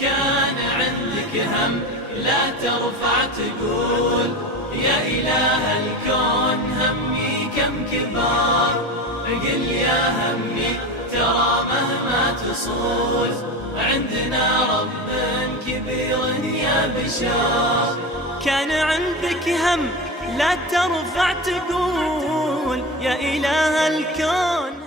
كان عندك هم لا ترفع تقول يا إله الكون همي كم كبار. قل يا همي ترى مهما تصول عندنا رب كبير يا بشار. كان عندك هم لا ترفع تقول يا إله الكون